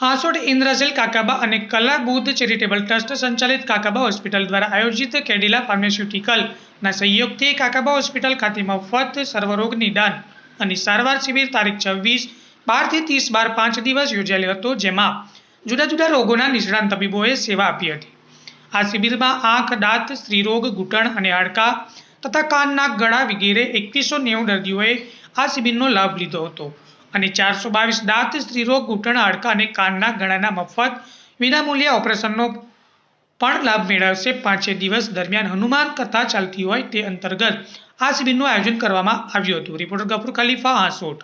હાંસોડ ઇન્દ્રઝેલ કાકાબા અને કલા Buddha charitable trust સંચાલિત કાકાબા હોસ્પિટલ દ્વારા આયોજિત કેડિલા ફાર્માસ્યુટિકલના સહયોગથી કાકાબા હોસ્પિટલ ખાતે મફત સર્વરોગ નિદાન અને સારવાર શિબિર તારીખ 26/12 થી 30/12 5 દિવસ યોજાયેલો હતો, જેમાં જુદા જુદા રોગોના નિષ્ણાત તબીબોએ સેવા આપી હતી। આ શિબિરમાં આંખ, દાંત, સ્ત્રીરોગ, ઘૂંટણ અને હાડકાં તથા કાન, નાક, ગળા વગેરે 2190 દર્દીઓએ આ શિબિરનો લાભ લીધો હતો અને 422 દાંત, સ્ત્રીરોગ, ઘૂંટણ, હાડકાં અને કાનના ગળાના મફત વિનામૂલ્ય ઓપરેશનનો પણ લાભ મેળવશે। 5 દિવસ દરમિયાન હનુમાન કથા ચાલતી હોય તે અંતર્ગત આ શિબિરનું આયોજન કરવામાં આવ્યું હતું। રિપોર્ટર ગફુર ખલીફા, હાંસોડ।